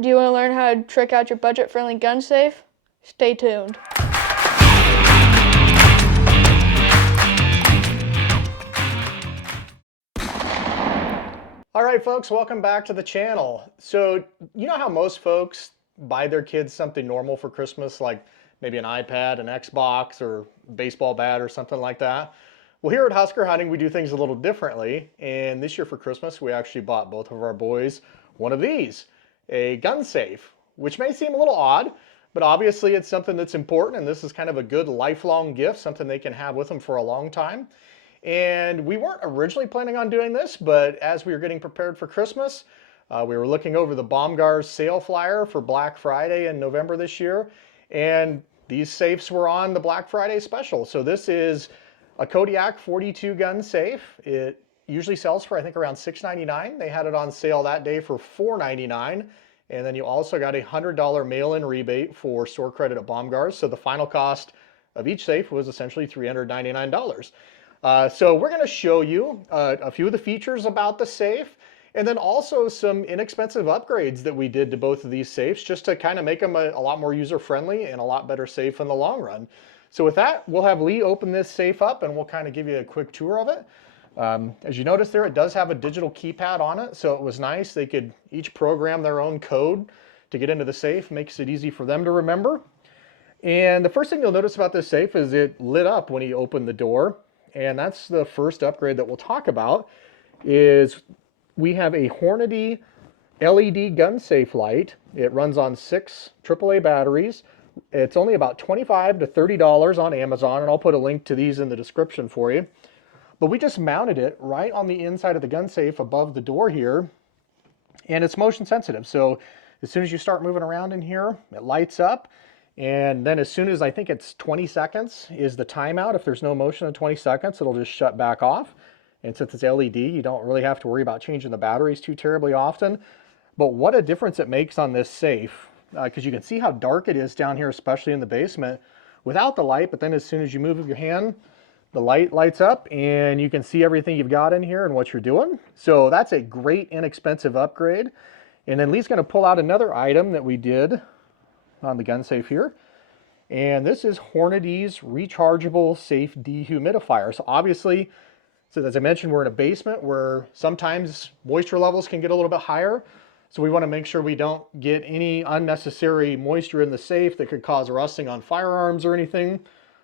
Do you want to learn how to trick out your budget-friendly gun safe? Stay tuned. All right, folks, welcome back to the channel. So, you know how most folks buy their kids something normal for Christmas, like maybe an iPad, an Xbox, or baseball bat or something like that? Well, here at Husker Hunting, we do things a little differently. And this year for Christmas, we actually bought both of our boys one of these, a gun safe, which may seem a little odd, but obviously it's something that's important. And this is kind of a good lifelong gift, something they can have with them for a long time. And we weren't originally planning on doing this, but as we were getting prepared for Christmas, we were looking over the Baumgar's sale flyer for Black Friday in November this year, and these safes were on the Black Friday special. So this is a Kodiak 42 gun safe. It usually sells for, I think, around $6.99. They had it on sale that day for $4.99. And then you also got a $100 mail-in rebate for store credit at Baumgar's. So the final cost of each safe was essentially $399. So we're going to show you a few of the features about the safe, and then also some inexpensive upgrades that we did to both of these safes just to kind of make them a lot more user-friendly and a lot better safe in the long run. So with that, we'll have Lee open this safe up and we'll kind of give you a quick tour of it. As you notice there, it does have a digital keypad on it, so it was nice. They could each program their own code to get into the safe, makes it easy for them to remember. And the first thing you'll notice about this safe is it lit up when you opened the door. And that's the first upgrade that we'll talk about, is we have a Hornady LED gun safe light. It runs on 6 AAA batteries. It's only about $25 to $30 on Amazon, and I'll put a link to these in the description for you. But we just mounted it right on the inside of the gun safe above the door here, and it's motion sensitive. So as soon as you start moving around in here, it lights up. And then as soon as I think it's 20 seconds is the timeout. If there's no motion in 20 seconds, it'll just shut back off. And since it's LED, you don't really have to worry about changing the batteries too terribly often. But what a difference it makes on this safe, because you can see how dark it is down here, especially in the basement, without the light. But then as soon as you move your hand, the light lights up and you can see everything you've got in here and what you're doing. So that's a great inexpensive upgrade. And then Lee's going to pull out another item that we did on the gun safe here, and this is Hornady's Rechargeable Safe Dehumidifier. So obviously, so as I mentioned, we're in a basement where sometimes moisture levels can get a little bit higher, so we want to make sure we don't get any unnecessary moisture in the safe that could cause rusting on firearms or anything.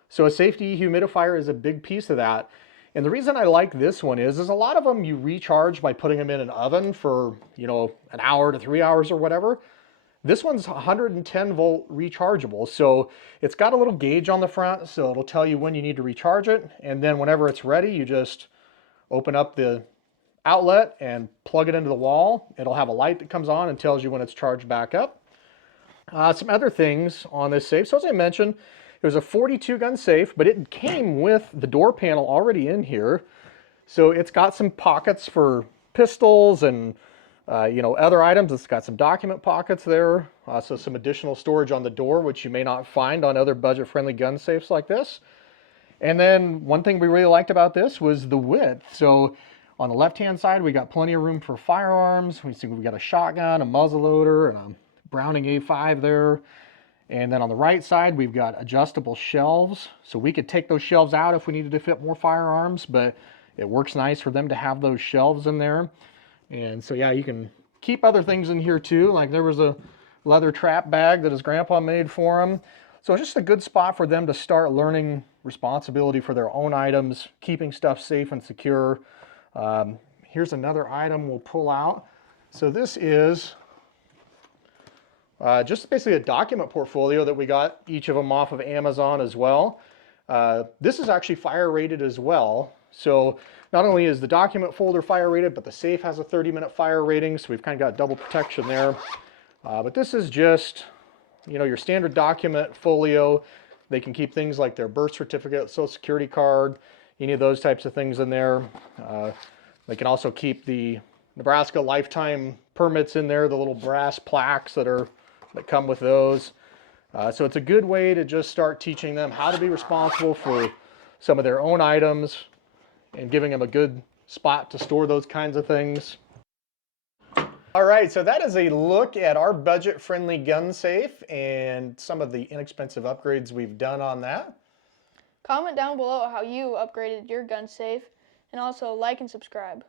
So a safe dehumidifier is a big piece of that. And the reason I like this one is a lot of them you recharge by putting them in an oven for, an hour to 3 hours or whatever. This one's 110 volt rechargeable, so it's got a little gauge on the front, so it'll tell you when you need to recharge it, and then whenever it's ready, you just open up the outlet and plug it into the wall. It'll have a light that comes on and tells you when it's charged back up. Some other things on this safe. So as I mentioned, it was a 42 gun safe, but it came with the door panel already in here. So it's got some pockets for pistols and other items. It's got some document pockets there, so some additional storage on the door, which you may not find on other budget-friendly gun safes like this. And then one thing we really liked about this was the width. So on the left-hand side, we got plenty of room for firearms. We see we've got a shotgun, a muzzleloader, and a Browning A5 there. And then on the right side, we've got adjustable shelves. So we could take those shelves out if we needed to fit more firearms, but it works nice for them to have those shelves in there. And so, yeah, you can keep other things in here too. Like there was a leather trap bag that his grandpa made for him. So it's just a good spot for them to start learning responsibility for their own items, keeping stuff safe and secure. Here's another item we'll pull out. So this is just basically a document portfolio that we got each of them off of Amazon as well. This is actually fire rated as well. So not only is the document folder fire rated, but the safe has a 30-minute fire rating, so we've kind of got double protection there. But this is just, your standard document folio. They can keep things like their birth certificate, social security card, any of those types of things in there. They can also keep the Nebraska lifetime permits in there, the little brass plaques that come with those. So it's a good way to just start teaching them how to be responsible for some of their own items and giving them a good spot to store those kinds of things. All All right, so that is a look at our budget-friendly gun safe and some of the inexpensive upgrades we've done on that. Comment down below how you upgraded your gun safe, and also like and subscribe.